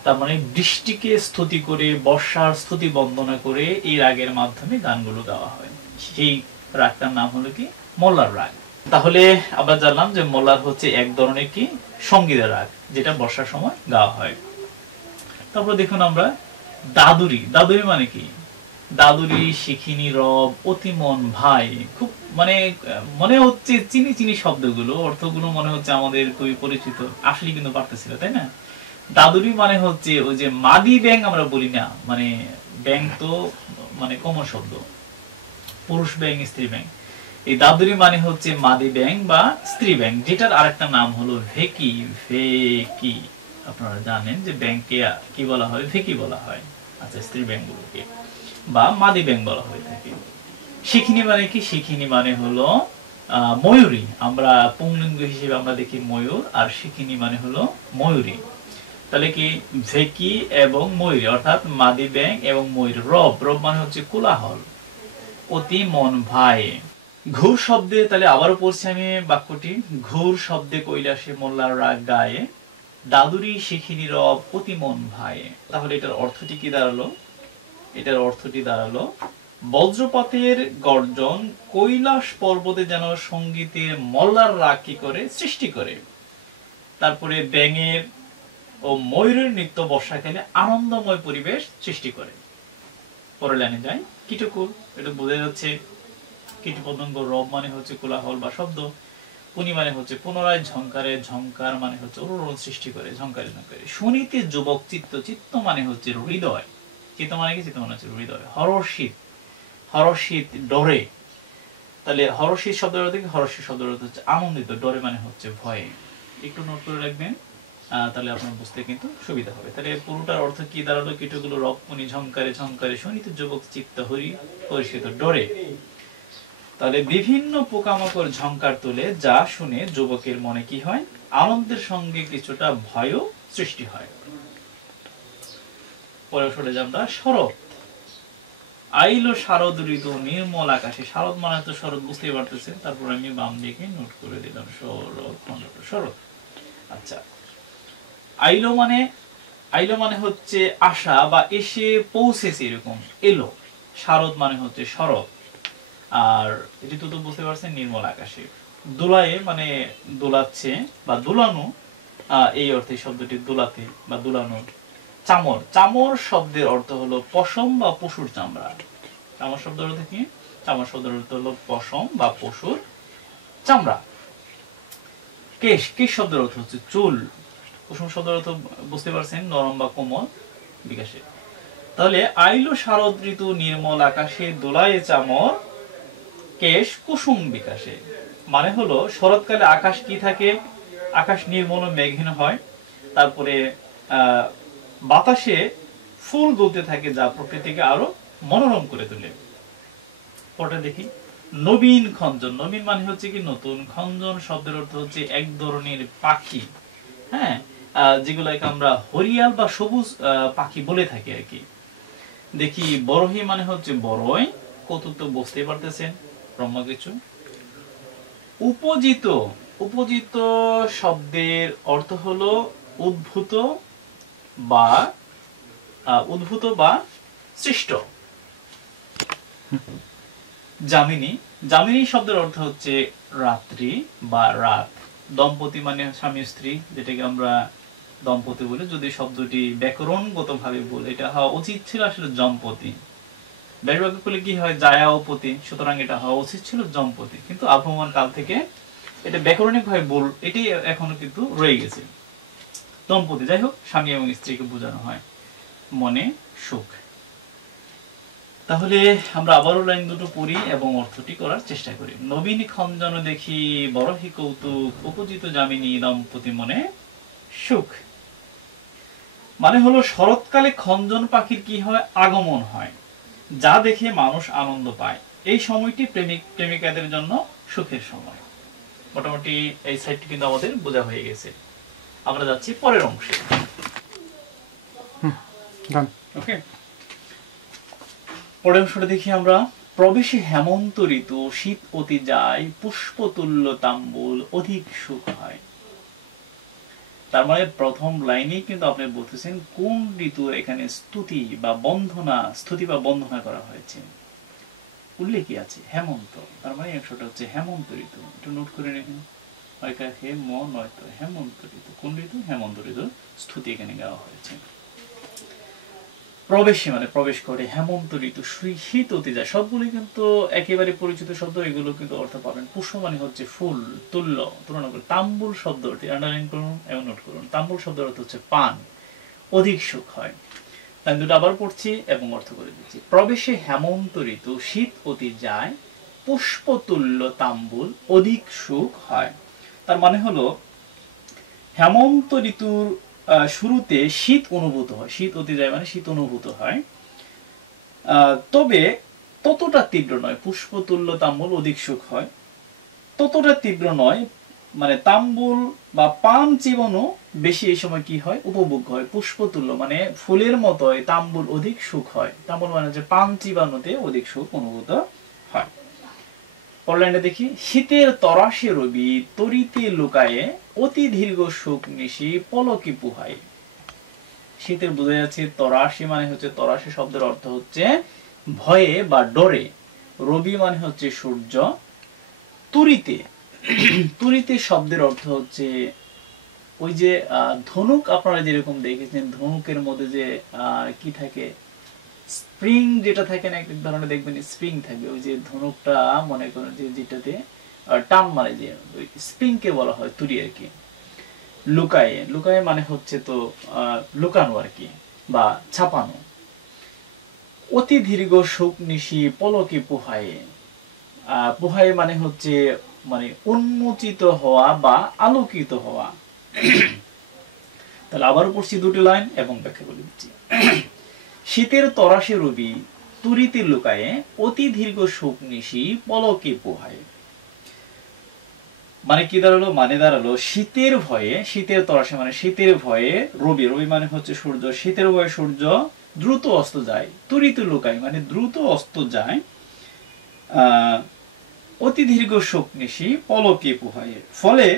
তার মানে বৃষ্টিকে স্তুতি করে, বর্ষার স্তুতি বন্দনা করে এই রাগের মাধ্যমে গানগুলো গাওয়া হয়। সেই রাগটার নাম হলো কি মোল্লার রাগ। তাহলে আমরা জানলাম যে মোল্লার হচ্ছে এক ধরনের কি সঙ্গীতের রাগ, যেটা বর্ষার সময় গাওয়া হয়। তারপর দেখুন আমরা দাদুরি। দাদুরি মানে কি? দাদুরি, শিখিনী, রব, অতিমন, ভাই, খুব মানে মনে হচ্ছে চিনি চিনি শব্দগুলো, অর্থগুলো মনে হচ্ছে আমাদের খুবই পরিচিত, আসলে কিন্তু পারতেছিল, তাই না? দাদুরি মানে হচ্ছে ওই যে মাদি ব্যাং আমরা বলি না, মানে ব্যাং তো মানে কমন শব্দ, পুরুষ ব্যাং, স্ত্রী ব্যাং। এই দাদুরি মানে হচ্ছে মাদি ব্যাং বা স্ত্রী ব্যাং, যেটার আরেকটা নাম হলো ভেকি। ভেকি আপনারা জানেন যে ব্যাংকে কি বলা হয়? ভেকি বলা হয়। আচ্ছা, স্ত্রী ব্যাংগুলোকে বা মাদি ব্যাং বলা হয়ে থাকে। শিখিনী মানে কি? শিখিনী মানে হলো ময়ূরী। আমরা পুংলিঙ্গ হিসেবে আমরা দেখি ময়ূর, আর শিখিনী মানে হলো ময়ূরী। তাহলে কি ভেকি এবং ময়ূরী, অর্থাৎ মাদি ব্যাং এবং ময়ূর। রব, রব মানে হচ্ছে কোলাহল। অতি মন ভাই। ঘুর শব্দে, তাহলে আবারও পড়ছি আমি বাক্যটি। ঘুর শব্দে কৈলাসে মোল্লার রাগ গায়ে, দাদুরি, শিখিনী, রব, অতি মন ভাই। তাহলে এটার অর্থটি কি দাঁড়ালো? এটার অর্থটি দাঁড়ালো বজ্রপাতের গর্জন কৈলাস পর্বতে যেন সঙ্গীতের মল্লার রাগ কি করে সৃষ্টি করে। তারপরে ব্যাঙের ও ময়ূরের নৃত্য বর্ষাকালে আনন্দময় পরিবেশ সৃষ্টি করে। পরের লাইনে যাই। কীটকুল, এটা বোঝা যাচ্ছে কীটপতঙ্গ। রব মানে হচ্ছে কোলাহল বা শব্দ। পুনি মানে হচ্ছে পুনরায় ঝংকারে, ঝংকার মানে হচ্ছে অনুরোধ সৃষ্টি করে, ঝংকারে ঝংকারে। শুনিতে যুবক চিত্ত, চিত্ত মানে হচ্ছে হৃদয়। চিত্ত মানে কি? চিত্ত মানে হচ্ছে হৃদয়। হরষিত, হরষিত ডরে। তাহলে হরষিত শব্দের অর্থ কি? হরষিত শব্দের অর্থ হচ্ছে আনন্দিত, ডরে মানে হচ্ছে ভয়ে। একটু নোট করে রাখবেন, তাহলে আপনার বুঝতে কিন্তু সুবিধা হবে। তাহলে পুরোটার অর্থ কি দাঁড়ালো? কীটগুলো রব, পুনি, ঝংকারে, ঝংকারে, শুনিতে যুবক চিত্ত হরি হর্ষিত ডরে। তাহলে বিভিন্ন পোকামাকড় ঝংকার তোলে, যা শুনে যুবকের মনে কি হয়? আনন্দের সঙ্গে কিছুটা ভয়ও সৃষ্টি হয়। পরে সরে যাব আমরা শরৎ। আইলো শারদ ঋতু নির্মল আকাশে। শারদ মানে তো শরৎ, বুঝতেই পারতেছেন। তারপর আমি বাম দিকে নোট করে দিলাম শরৎ, শরৎ। আচ্ছা, আইলো মানে, আইলো মানে হচ্ছে আসা বা এসে পৌঁছেছে, এরকম এলো। শারদ মানে হচ্ছে শরৎ। আর ঋতু তো বুঝতে পারছেন, নির্মল আকাশে। দোলায়ে মানে দোলাচ্ছে বা দোলানো, এই অর্থে শব্দটি দোলাতে বা দোলানো। চামর, চামর শব্দের অর্থ হলো পশম বা পশুর চামড়া। চামর শব্দের অর্থ কি? চামর শব্দের অর্থ হলো পশম বা পশুর চামড়া। কেশ, কেশ শব্দের অর্থ হচ্ছে চুল। কুসুম শব্দের অর্থ বুঝতে পারছেন, নরম বা কোমল বিকাশে। তাহলে আইলো শারদ ঋতু নির্মল আকাশে, দোলায়ে চামর, কেশ কুসুম বিকাশে। মানে হলো শরৎকালে আকাশ কি থাকে? আকাশ নির্মল ও মেঘহীন হয়। তারপরে বাতাসে ফুল দুলতে থাকে, যা প্রকৃতিকে আরো মনোরম করে তোলে। পরে দেখি নবীন খঞ্জন। নবীন মানে হচ্ছে কি? নতুন। খঞ্জন শব্দের অর্থ হচ্ছে এক ধরনের পাখি, হ্যাঁ, যেগুলোকে আমরা হরিয়াল বা সবুজ পাখি বলে থাকি আর কি। দেখি বরহি মানে হচ্ছে বড়ই। কৌতুক তো বুঝতেই পারতেছেন, ব্রহ্ম কিছু। উপজিত, উপজিত শব্দের অর্থ হলো উদ্ভূত বা উদ্ভূত বা সৃষ্ট। যামিনী, যামিনী শব্দের অর্থ হচ্ছে রাত্রি বা রাত। দম্পতি মানে স্বামী স্ত্রী, যেটাকে আমরা দম্পতি বলি। যদি শব্দটি ব্যাকরণগত ভাবে বলে, এটা হওয়া উচিত ছিল আসলে জম্পতি। ব্যাকরণ করলে কি হয়? জায়া ও পতি, সুতরাং এটা হওয়া উচিত ছিল জম্পতি। কিন্তু আবহমান কাল থেকে এটা ব্যাকরণিক ভাবে এটি এখনো কিন্তু রয়ে গেছে দম্পতি। যাই হোক, স্বামী এবং স্ত্রীকে বোঝানো হয়। মনে সুখ। তাহলে আমরা আবারও লাইন দুটো পড়ি এবং অর্থটি করার চেষ্টা করি। নবীন খঞ্জন দেখি বরহি কৌতুক, উপজিত যামিনী দম্পতি মনে সুখ। মানে হলো শরৎকালে খঞ্জন পাখির কি হয়? আগমন হয়, যা দেখে মানুষ আনন্দ পায়। এই সময়টি প্রেমিক প্রেমিকাদের জন্য সুখের সময়। মোটামুটি এই সাইডটি কিন্তু আমাদের বোঝা হয়ে গেছে। আমরা যাচ্ছি পরের অংশে। ওকে, পরের অংশটা দেখি আমরা। প্রবেশে হেমন্ত ঋতু, শীত অতি যায়, পুষ্পতুল্য তাম্বুল অধিক সুখ হয়। তার মানে প্রথম লাইনেই কিন্তু আপনি বলতেছেন কোন ঋতুর এখানে স্তুতি বা বন্ধনা করা হয়েছে, উল্লেখ কি আছে? হেমন্ত। তার মানে অংশটা হচ্ছে হেমন্ত ঋতু। একটু নোট করে নেবেন। হে ম নয়তো হেমন্ত ঋতু। কোন ঋতু? হেমন্ত ঋতু স্তুতি এখানে গাওয়া হয়েছে। প্রবেশে মানে প্রবেশ করে, হেমন্ত ঋতু, শীত অতি যায়, সবগুলি কিন্তু একেবারে পরিচিত শব্দ। এগুলো কিন্তু অর্থ পাবেন। পুষ্প মানে হচ্ছে ফুল, তুল্য, তুলনা করে। তাম্বুল শব্দটি আন্ডারলাইন করুন এবং নোট করুন। তাম্বুল শব্দের অর্থ হচ্ছে পান, অধিক সুখ হয়। আমি দুটো আবার পড়ছি এবং অর্থ করে দিচ্ছি। প্রবেশে হেমন্ত ঋতু, শীত অতি যায়, পুষ্পতুল্য তাম্বুল, অধিক সুখ হয়। তার মানে হলো হেমন্ত ঋতুর শুরুতে শীত অনুভূত হয়, শীত অতি যায় মানে শীত অনুভূত হয়, তবে ততটা তীব্র নয়। পুষ্পতুল্য তাম্বুল, অধিক সুখ হয়, ততটা তীব্র নয়। মানে তাম্বুল বা পান চিবানো বেশি এই সময় কি হয়? উপভোগ হয়। পুষ্পতুল্য মানে ফুলের মতোই, তাম্বুল অধিক সুখ হয়। তাম্বুল মানে হচ্ছে পান চিবানোতে অধিক সুখ অনুভূত হয়। পরলাইনটা দেখি। শীতের তরাসে রবি তরিতে লুকায়ে, অতি দীর্ঘ সুখ নিশি পলকে পুহায়। শীতের বোঝা যাচ্ছে তরাসি মানে হচ্ছে, তরাসি শব্দের অর্থ হচ্ছে ভয়ে বা ডরে। রবি মানে হচ্ছে সূর্য। তুরিতে, তুরিতে শব্দের অর্থ হচ্ছে ওই যে ধনুক, আপনারা যেরকম দেখেছেন ধনুকের মধ্যে যে কি থাকে, স্প্রিং যেটা থাকে না, এক ধরনের দেখবেন স্প্রিং থাকবে। ওই যে ধনুকটা মনে করেন যে যেটাতে টান মারে, যে ওই স্প্রিং কে বলা হয় তুরি আর কি। লুকায়ে, লুকায়ে মানে হচ্ছে তো লুকানো আর কি, বা ছাপানো। অতি দীর্ঘ সুখ নিশি পলকে পোহায়ে, পোহায়ে মানে হচ্ছে মানে উন্মোচিত হওয়া বা আলোকিত হওয়া। তাহলে আবারও পড়ছি দুটি লাইন এবং ব্যাখ্যা করে দিচ্ছি। শীতের তরাসে রবি তুরিতে লুকায়ে, অতি দীর্ঘ সুখ নিশি পলকে পোহায়ে। মানে কি দাঁড়ালো? মানে দাঁড়ালো শীতের ভয়ে, শীতের তরাসে মানে শীতের ভয়ে রবি, রবি মানে হচ্ছে সূর্য, শীতের ভয়ে সূর্য দ্রুত অস্ত যায়। তুরিতে লুকায় মানে দ্রুত অস্ত যায়, অতি দীর্ঘ সুখ নিশি পলকে পোহায়ে। ফলে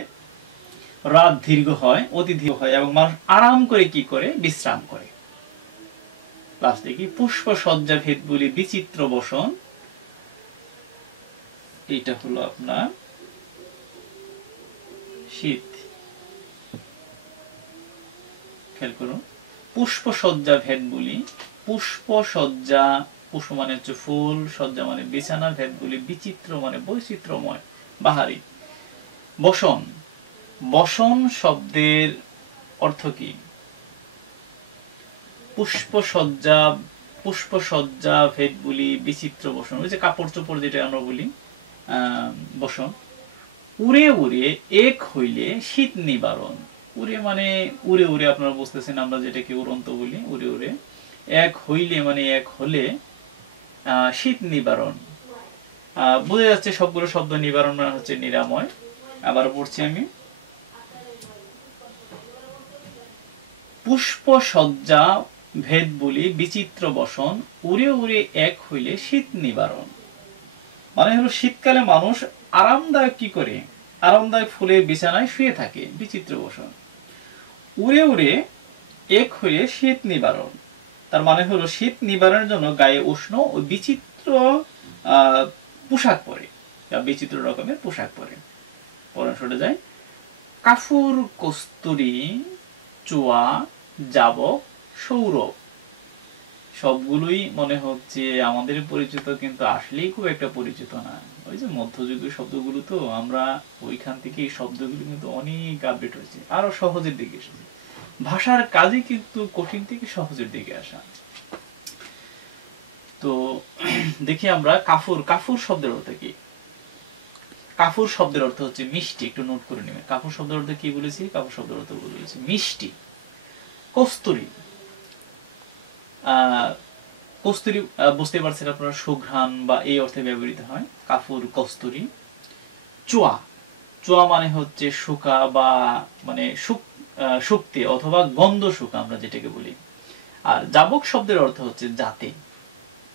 রাত দীর্ঘ হয়, অতি দীর্ঘ হয় এবং মানুষ আরাম করে কি করে? বিশ্রাম করে। লাস্টে কি? পুষ্প সজ্জা ভেদ বলি বিচিত্র বসন। এটা হলো আপনার শীত। খেয়াল করুন, পুষ্প সজ্জা ভেদ বলি, পুষ্প সজ্জা, পুষ্প মানে হচ্ছে ফুল, সজ্জা মানে বিছানা, ভেদ বলি বিচিত্র মানে বৈচিত্র্যময়, বাহারি। বসন, বসন শব্দের অর্থ কি? পুষ্প সজ্জা, পুষ্প সজ্জা ভেদ বলি বিচিত্র বসন, ওই যে কাপড় চোপড় যেটা আমরা বলি বসন। উড়ে উড়ে এক হইলে শীত নিবারণ। উড়ে মানে উড়ে উড়ে, আপনারা বুঝতেছেন আমরা যেটাকে উড়ন্ত বলি। উড়ে উড়ে এক হইলে মানে এক হলে শীত নিবারণ। বোঝা যাচ্ছে সবগুলো শব্দ নিবারণ মানে হচ্ছে নিরাময়। আবার পড়ছি আমি। পুষ্প সজ্জা ভেদ বলি বিচিত্র বসন, উড়ে উড়ে এক হইলে শীত নিবারণ। মানে হলো শীতকালে মানুষ আরামদায়ক কি করে? আরামদায়ক ফুলের বিছানায় শুয়ে থাকে, বিচিত্র বসন। উড়ে উড়ে এক হইলে শীত নিবারণ, তার মানে হলো শীত নিবারণের জন্য গায়ে উষ্ণ ও বিচিত্র পোশাক পরে, বিচিত্র রকমের পোশাক পরে। পরে সরে যায়। কাফুর কস্তুরী চুয়া যাবক সৌরভ, সবগুলোই মনে হচ্ছে আমাদের পরিচিত, কিন্তু আসলেই খুব একটা পরিচিত না। ওই যে মধ্যযুগীয় শব্দগুলো, তো আমরা ওইখান থেকে এই শব্দগুলো কিন্তু অনেক আপডেট হয়েছে, আরো সহজের দিকে এসেছে। ভাষার কাজে কিন্তু কঠিন থেকে সহজের দিকে আসা। তো দেখি আমরা কাফুর, কাফুর শব্দের অর্থ কি? কাফুর শব্দের অর্থ হচ্ছে মিষ্টি। একটু নোট করে নেবেন। কাফুর শব্দের অর্থ কি বলেছি? কাফুর শব্দের অর্থ বলেছি মিষ্টি। কস্তুরী, কস্তুরী বুঝতে পারছেন আপনারা, সুঘ্রাণ বা এই অর্থে ব্যবহৃত হয়। কাফুর, কস্তুরী। চুয়া, চুয়া মানে হচ্ছে শুকা বা মানে শুকতে অথবা গন্ধ শুকা আমরা যেটাকে বলি। আর যাবক শব্দের অর্থ হচ্ছে যাতে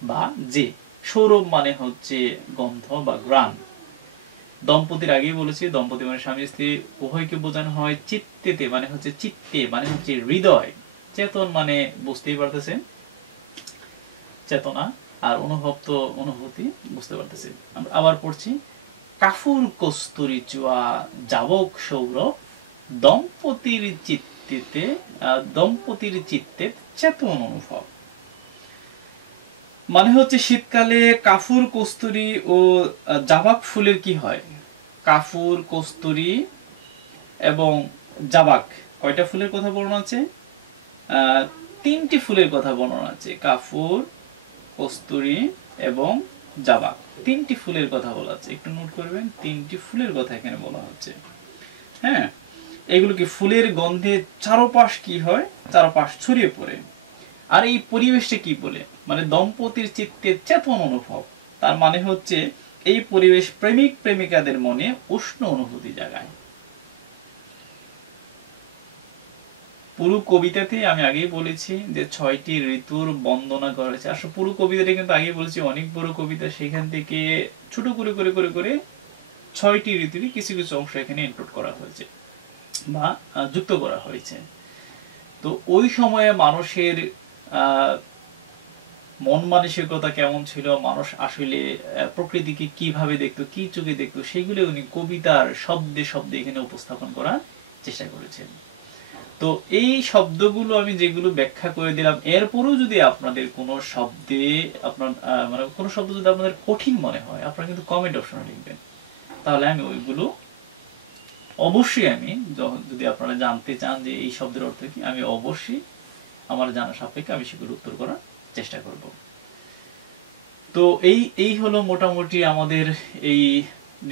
বা যে। সৌরভ মানে হচ্ছে গন্ধ বা ঘ্রাণ। দম্পতির আগেই বলেছি, দম্পতি মানে স্বামী স্ত্রী উভয়কে বোঝানো হয় চিত্তেতে, মানে হচ্ছে চিত্তে মানে হচ্ছে হৃদয়, চেতন মানে বুঝতেই পারতেছেন চেতনা, আর অনুভব তো অনুভূতি, বুঝতে পারতেছি। আমরা আবার পড়ছি, কাফুর কস্তুরী চুয়া যাবক সৌরভ দম্পতির চিত্তেতে, দম্পতির চিত্তে চেতন অনুভব। মানে হচ্ছে শীতকালে কাফুর কস্তুরী ও জাবাক ফুলের কি হয়? কাফুর কস্তুরী এবং জাবাক, কয়টা ফুলের কথা বর্ণনা আছে? 3টি ফুলের কথা বর্ণনা আছে। কাফুর, কস্তুরী এবং জাবাক, 3টি ফুলের কথা বলা আছে। একটু নোট করবেন, 3টি ফুলের কথা এখানে বলা হচ্ছে। হ্যাঁ, এগুলো কি ফুলের গন্ধে চারপাশ কি হয়? চারপাশ ছড়িয়ে পড়ে। আর এই পরিবেশটা কি বলে? মানে দম্পতির চিত্তে চেতন অনুভব। তার মানে হচ্ছে এই পরিবেশ প্রেমিক প্রেমিকাদের মনে উষ্ণ অনুভূতি জাগায়। পুরো কবিতাতে আমি আগেই বলেছি যে 6টি ঋতুর বন্দনা করা হয়েছে। আসলে পুরো কবিতাটা কিন্তু আগে বলেছি অনেক বড় কবিতা, সেখান থেকে ছোট করে করে করে করে 6টি ঋতুরই কিছু কিছু অংশ এখানে ইনক্লুড করা হয়েছে বা যুক্ত করা হয়েছে। তো ওই সময়ে মানুষের মন মানসিকতা কেমন ছিল, মানুষ আসলে প্রকৃতিকে কিভাবে দেখতো, কি চোখে দেখতো, সেগুলো উনি কবিতার শব্দে শব্দে এখানে উপস্থাপন করার চেষ্টা করেছেন। তো এই শব্দগুলো আমি যেগুলো ব্যাখ্যা করে দিলাম, এরপরও যদি আপনাদের কোনো শব্দে আপনার মানে কোনো শব্দ যদি আপনাদের কঠিন মনে হয়, আপনারা কিন্তু কমেন্ট অপশনে লিখবেন, তাহলে আমি ওইগুলো অবশ্যই আমি যদি আপনারা জানতে চান যে এই শব্দের অর্থ কি, আমি অবশ্যই আমার জানা সাপেক্ষে আমি সেগুলো উত্তর করার চেষ্টা করব। তো এই হলো মোটামুটি আমাদের এই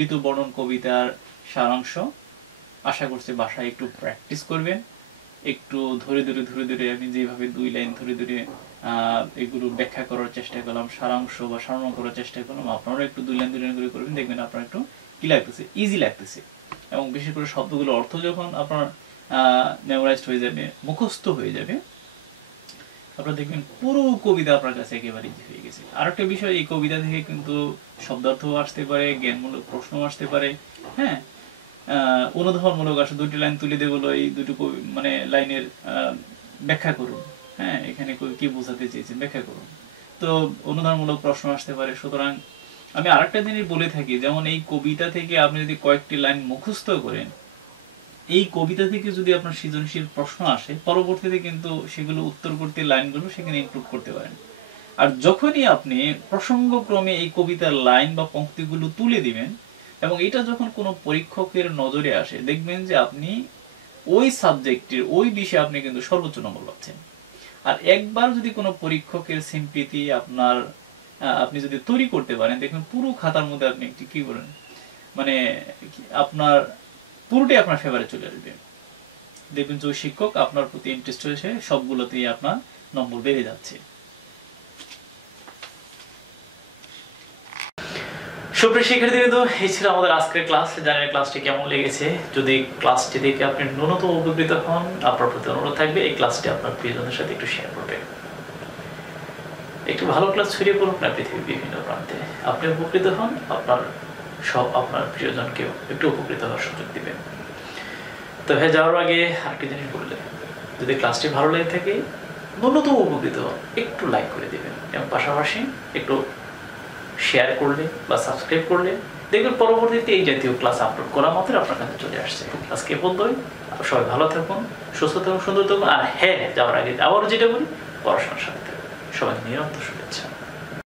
ঋতু বর্ণন কবিতার সারাংশ। আশা করছি বাসায় একটু প্র্যাকটিস করবেন, একটু ধরে ধরে আমি যেভাবে 2 লাইন ধরে ধরে এগুলো ব্যাখ্যা করার চেষ্টা করলাম, সারাংশ বা সারণ করার চেষ্টা করলাম, আপনারা একটু 2 লাইন করে করবেন, দেখবেন আপনার একটু কি লাগতেছে, ইজি লাগতেছে। এবং বিশেষ করে শব্দগুলোর অর্থ যখন আপনার মেমোরাইজড হয়ে যাবে, মুখস্থ হয়ে যাবে, আপনারা দেখবেন পুরো কবিতা আপনার কাছে একেবারে ইজি হয়ে গেছে। আরেকটা বিষয়, এই কবিতা থেকে কিন্তু শব্দার্থ আসতে পারে, জ্ঞানমূলক প্রশ্ন আসতে পারে। হ্যাঁ, অনুধাবনমূলক আসলে 2টি লাইন তুলে দিয়ে বলো, এই 2টি মানে লাইনের ব্যাখ্যা করুন। হ্যাঁ, এখানে কি বোঝাতে চেয়েছেন ব্যাখ্যা করুন। তো অনুধাবনমূলক প্রশ্ন আসতে পারে। সুতরাং আমি আরেকটা জিনিস বলে থাকি, যেমন এই কবিতা থেকে আপনি যদি কয়েকটি লাইন মুখস্থ করেন, এই কবিতা থেকে যদি আপনার সৃজনশীল প্রশ্ন আসে, পরবর্তীতে কিন্তু সেগুলো উত্তর করতে লাইনগুলো সেখানে ইনক্লুড করতে পারেন। আর যখনই আপনি প্রসঙ্গক্রমে এই কবিতার লাইন বা পংক্তিগুলো তুলে দিবেন এবং এটা যখন কোনো পরীক্ষকের নজরে আসে, দেখবেন যে আপনি ওই সাবজেক্টের ওই বিষয়ে আপনি কিন্তু সর্বোচ্চ নম্বর পাচ্ছেন। আর একবার যদি কোনো পরীক্ষকের সিম্পিতি আপনি যদি তৈরি করতে পারেন, দেখবেন পুরো খাতার মধ্যে আপনি একটি কি করেন, মানে আপনার পুরোটাই আপনার ফেভারে চলে আসবে। দেখবেন যে শিক্ষক আপনার প্রতি ইন্টারেস্ট হয়েছে, সবগুলোতেই আপনার নম্বর বেড়ে যাচ্ছে। সুপ্রিয় শিক্ষার্থীবৃন্দ, এই ছিল আমাদের আজকের ক্লাস। জানেন ক্লাসটি কেমন লেগেছে? যদি ক্লাসটি দেখে আপনি ন্যূনতম উপকৃত হন, আপনার প্রতি অনুরোধ থাকবে এই ক্লাসটি আপনার প্রিয়জনের সাথে একটু শেয়ার করবেন। একটু ভালো ক্লাস ছড়িয়ে পড়ুন না পৃথিবীর বিভিন্ন প্রান্তে, আপনি উপকৃত হন, আপনার প্রিয়জনকেও একটু উপকৃত হওয়ার সুযোগ দিবেন। তো যাওয়ার আগে আরেকটি জিনিস বললেন, যদি ক্লাসটি ভালো লেগে থাকে, ন্যূনতম উপকৃত হন, একটু লাইক করে দিবেন এবং পাশাপাশি একটু শেয়ার করলে বা সাবস্ক্রাইব করলে দেখবেন পরবর্তীতে এই জাতীয় ক্লাস আপলোড করা মাত্র আপনার কাছে চলে আসছে। আজকে পর্যন্তই, সবাই ভালো থাকুন, সুস্থ থাকুন, সুন্দর থাকুন। আর হ্যাঁ, যাওয়ার আগে আবারও যেটা বলি, পড়াশোনার সাথে থাকুন। সবাই নিরন্তর শুভেচ্ছা।